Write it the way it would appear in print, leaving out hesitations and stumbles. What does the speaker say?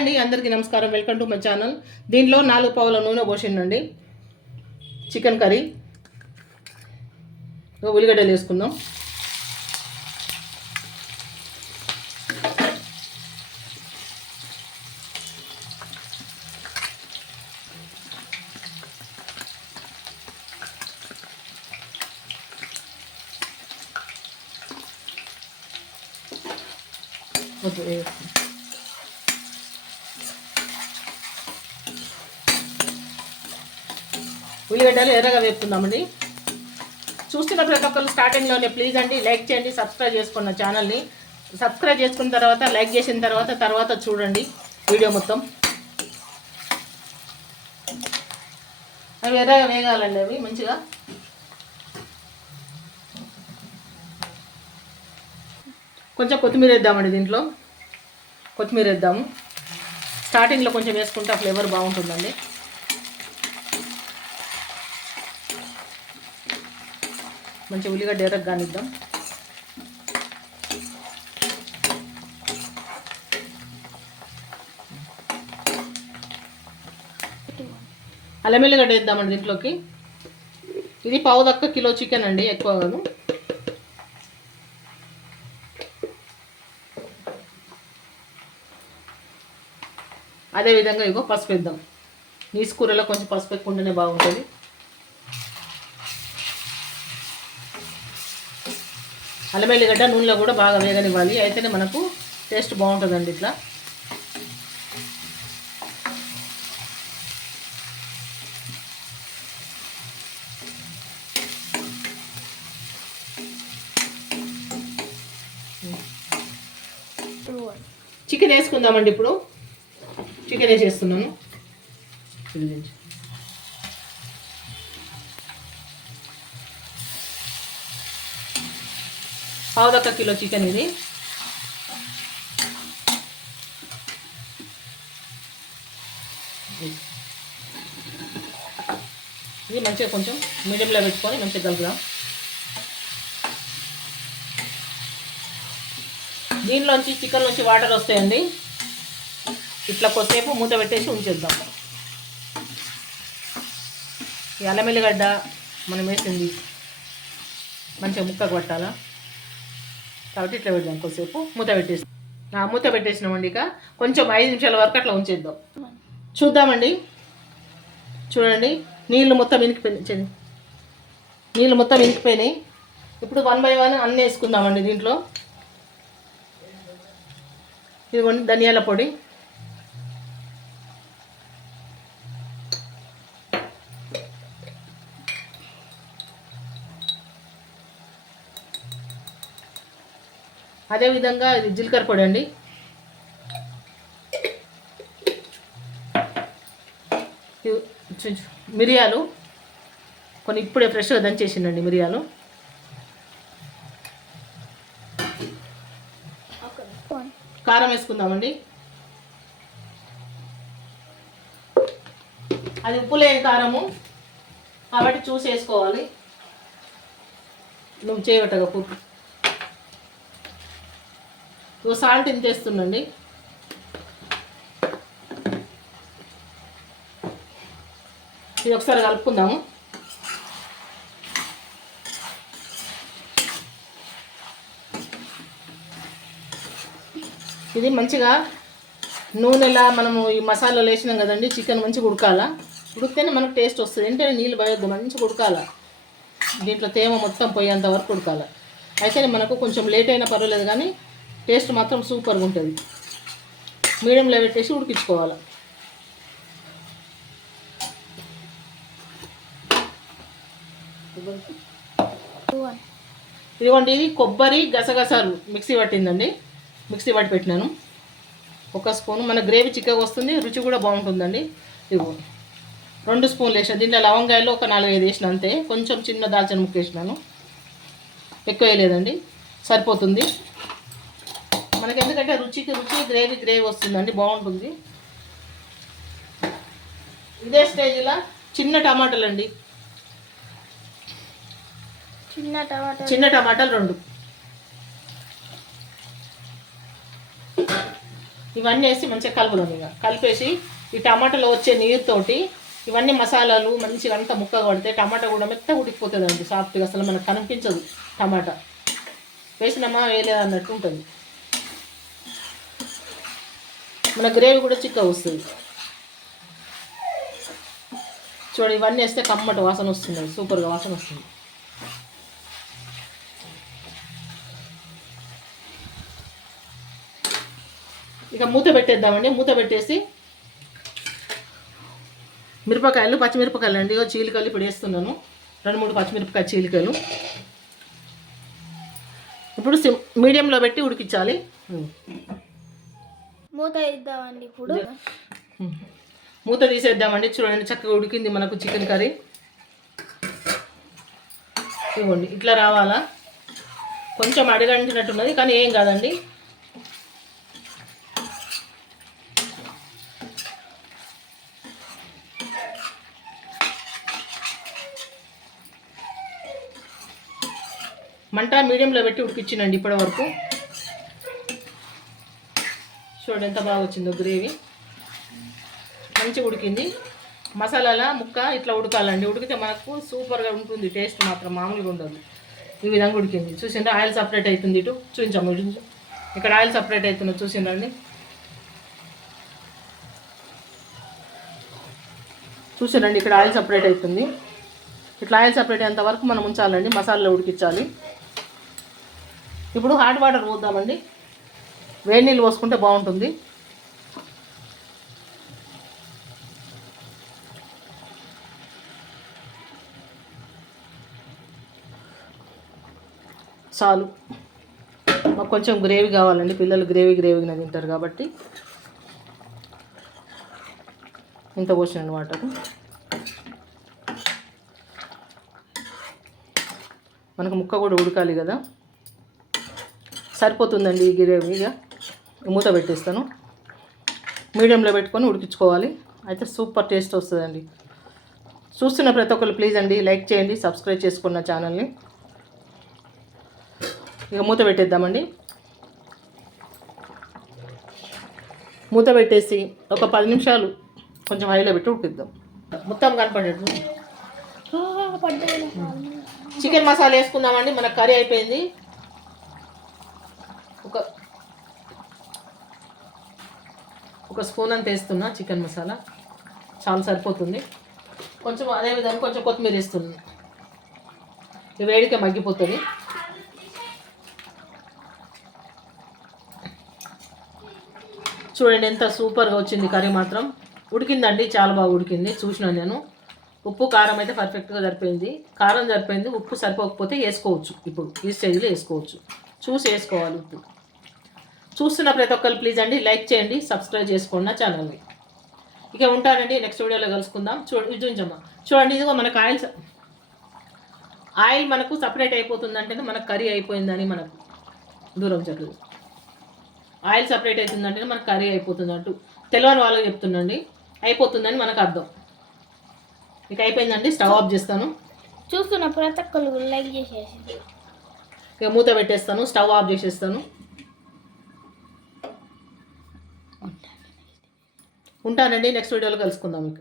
అండి అందరికీ నమస్కారం. Welcome to my channel. దీంట్లో 4 పావుల నూనె పోసిండండి. Chicken curry. ఉల్లిగడ్డలు వేసుకుందాం. ఉల్లిగడ్డలు ఎర్రగా వేపుకుందామండి. చూస్తున్న ప్రతి ఒక్కరు స్టార్టింగ్లోనే ప్లీజ్ అండి లైక్ చేయండి, సబ్స్క్రైబ్ చేసుకున్న ఛానల్ని. సబ్స్క్రైబ్ చేసుకున్న తర్వాత లైక్ చేసిన తర్వాత చూడండి వీడియో మొత్తం. అవి ఎర్రగా వేగాలండి. అవి మంచిగా కొంచెం కొత్తిమీర వేద్దామండి. దీంట్లో కొత్తిమీర వేద్దాము. స్టార్టింగ్లో కొంచెం వేసుకుంటే ఆ ఫ్లేవర్ బాగుంటుందండి. మంచి ఉల్లిగడ్డ ఎర్రగా కానిద్దాం. అల్లం ఎల్లిగడ్డ వేద్దామండి దీంట్లోకి. ఇది పావుదక్క కిలో చికెన్ అండి, ఎక్కువ కాదు. అదేవిధంగా ఇగో పసుపు వేద్దాం. నీసు కూరలో కొంచెం పసుపు ఎక్కువ ఉంటేనే బాగుంటుంది. అల్లం ఎల్లిగడ్డ నూనెలో కూడా బాగా వేగనివ్వాలి, అయితేనే మనకు టేస్ట్ బాగుంటుందండి. ఇట్లా చికెన్ వేసుకుందామండి. ఇప్పుడు చికెన్ వేసేస్తున్నాను. పావుదక్క కిలో చికెన్ ఇది. ఇది మంచిగా కొంచెం మీడియంలో పెట్టుకొని మంచిగా కలుపుదాం. దీనిలోంచి చికెన్లోంచి వాటర్ వస్తాయండి. ఇట్లా కొద్దిసేపు మూత పెట్టేసి ఉంచేద్దాం. ఈ అల్లం ఎల్లిగడ్డ మనం వేసింది మంచిగా ముక్కకు పట్టాలా కాబట్టి ఇట్లా పెడదాం. కొద్దిసేపు మూత పెట్టేసినామండి. ఇక కొంచెం 5 నిమిషాల వరకు అట్లా ఉంచేద్దాం. చూద్దామండి. చూడండి, నీళ్ళు మొత్తం ఇంకిపోయినాయి. ఇప్పుడు 1 బై 1 అన్నీ వేసుకుందామండి. దీంట్లో ఇదిగోండి ధనియాల పొడి, అదేవిధంగా ఇది జీలకర్ర పొడి అండి, మిరియాలు కొన్ని ఇప్పుడే ఫ్రెష్గా దంచేసిండండి మిరియాలు, కారం వేసుకుందామండి. అది ఉప్పు లేని కారము కాబట్టి చూసి వేసుకోవాలి. నువ్వు చేయబట్టగా ఉప్పు. సాల్ట్ ఇంత వేస్తుందండి. ఇది ఒకసారి కలుపుకుందాము. ఇది మంచిగా నూనెలా మనము ఈ మసాలాలు వేసినాం కదండి. చికెన్ మంచిగా ఉడకాల. ఉడికితేనే మనకు టేస్ట్ వస్తుంది. వెంటనే నీళ్ళు పోయొద్దు, మంచిగా ఉడకాల. దీంట్లో తేమ మొత్తం పోయేంత వరకు ఉడకాల. అయితే మనకు కొంచెం లేట్ అయినా పర్వాలేదు, కానీ టేస్ట్ మాత్రం సూపర్గా ఉంటుంది. మీడియంలో పెట్టేసి ఉడికించుకోవాలి. ఇదిగోండి, ఇది కొబ్బరి గసగసాలు మిక్సీ పట్టిందండి. మిక్సీ పట్టి పెట్టినాను. 1 స్పూను. మన గ్రేవీ చిక్కగా వస్తుంది, రుచి కూడా బాగుంటుందండి. ఇదిగో 2 స్పూన్లు వేసిన. దీంట్లో లవంగాయలు ఒక 4-5 వేసిన అంతే. కొంచెం చిన్న దాల్చిన ముక్క వేసినాను, ఎక్కువ వేయలేదండి, సరిపోతుంది మనకి. ఎందుకంటే రుచికి రుచి, గ్రేవీ వస్తుందండి, బాగుంటుంది. ఇదే స్టేజ్లో చిన్న టమాటాలు అండి, చిన్న టమాటాలు 2. ఇవన్నీ వేసి మంచిగా కలుపుదాం. ఇక కలిపేసి ఈ టమాటాలో వచ్చే నీరుతోటి ఇవన్నీ మసాలాలు మంచిగా అంతా ముక్క కొడితే టమాటా కూడా మెత్తగా ఉడికిపోతుందండి సాఫ్ట్గా. అసలు మనకు కనిపించదు టమాటా వేసినామా వేయలేదు అన్నట్టు ఉంటుంది. మన గ్రేవీ కూడా చిక్కగా వస్తుంది. చూడండి ఇవన్నీ వేస్తే కమ్మటి వాసన వస్తుంది, సూపర్గా వాసన వస్తుంది. ఇక మూత పెట్టేద్దామండి. మూత పెట్టేసి మిరపకాయలు పచ్చిమిరపకాయలు అండి చీలికలు ఇప్పుడు వేస్తున్నాను. 2-3 పచ్చిమిరపకాయ చీలికలు. ఇప్పుడు మీడియంలో పెట్టి ఉడికించాలి. మూత వేద్దామండి. ఇప్పుడు మూత తీసేద్దామండి. చూడండి చక్కగా ఉడికింది మనకు చికెన్ కర్రీ. ఇవ్వండి ఇట్లా రావాలా. కొంచెం అడగంటినట్టున్నది కానీ ఏం కాదండి. మంట మీడియంలో పెట్టి ఉడికించినండి ఇప్పటి వరకు. చూడండి ఎంత బాగా వచ్చిందో గ్రేవీ, మంచిగా ఉడికింది. మసాలాల ముక్క ఇట్లా ఉడకాలండి. ఉడికితే మనకు సూపర్గా ఉంటుంది, టేస్ట్ మాత్రం మామూలుగా ఉండదు. ఈ విధంగా ఉడికింది. చూసిండ్రా ఆయిల్ సపరేట్ అవుతుంది. ఇటు చూపించాము, ఇక్కడ ఆయిల్ సపరేట్ అవుతున్నది చూసిండ్రండి. చూసిండ్రండి ఇక్కడ ఆయిల్ సపరేట్ అవుతుంది. ఇట్లా ఆయిల్ సపరేట్ అయ్యేంత వరకు మనం ఉంచాలండి, మసాలాలో ఉడికించాలి. ఇప్పుడు హాట్ వాటర్ పోద్దామండి. వేడి నీళ్ళు పోసుకుంటే బాగుంటుంది. చాలు, మాకు కొంచెం గ్రేవీ కావాలండి. పిల్లలు గ్రేవీగా తింటారు కాబట్టి ఇంత పోసినండి వాటర్. మనకు ముక్క కూడా ఉడకాలి కదా, సరిపోతుందండి ఈ గ్రేవీగా. మూత పెట్టేస్తాను. మీడియంలో పెట్టుకొని ఉడికించుకోవాలి. అయితే సూపర్ టేస్ట్ వస్తుందండి. చూస్తున్న ప్రతి ఒక్కరు ప్లీజ్ అండి లైక్ చేయండి, సబ్స్క్రైబ్ చేసుకున్న ఛానల్ని. ఇక మూత పెట్టేద్దామండి. మూత పెట్టేసి ఒక 10 నిమిషాలు కొంచెం హైలో పెట్టి ఉడికిద్దాం. మొత్తం కనపడేట్టు చికెన్ మసాలా వేసుకుందామండి. మన కర్రీ అయిపోయింది. ఒక స్పూన్ అంత వేస్తున్నా చికెన్ మసాలా, చాలా సరిపోతుంది. కొంచెం అదేవిధంగా కొంచెం కొత్తిమీర వేస్తున్నాను. ఈ వేడికే మగ్గిపోతుంది. చూడండి ఎంత సూపర్గా వచ్చింది కర్రీ మాత్రం. ఉడికిందండి, చాలా బాగా ఉడికింది. చూసినాను నేను. ఉప్పు కారం అయితే పర్ఫెక్ట్గా సరిపోయింది. కారం సరిపోయింది. ఉప్పు సరిపోకపోతే వేసుకోవచ్చు. ఇప్పుడు ఈ స్టేజ్లో వేసుకోవచ్చు, చూసి వేసుకోవాలి ఉప్పు. చూస్తున్న ప్రతి ఒక్కరు ప్లీజ్ అండి లైక్ చేయండి, సబ్స్క్రైబ్ చేసుకోండి నా ఛానల్ని. ఇక ఉంటానండి, నెక్స్ట్ వీడియోలో కలుసుకుందాం. చూడండి చూడండి ఇదిగో మనకు ఆయిల్ మనకు సపరేట్ అయిపోతుందంటే మనకు కర్రీ అయిపోయిందని మనకు దూరం చక్కదు. ఆయిల్ సపరేట్ అవుతుందంటే మనకు కర్రీ అయిపోతుందంటూ తెలియని వాళ్ళకి చెప్తుండండి. అయిపోతుందని మనకు అర్థం. ఇక అయిపోయిందండి, స్టవ్ ఆఫ్ చేస్తాను. చూస్తున్న ప్రతి ఒక్కరు లైక్ చేసేసి ఇక మూత పెట్టేస్తాను, స్టవ్ ఆఫ్ చేసేస్తాను. ఉంటానండి, నెక్స్ట్ వీడియోలో కలుసుకుందాం. ఇక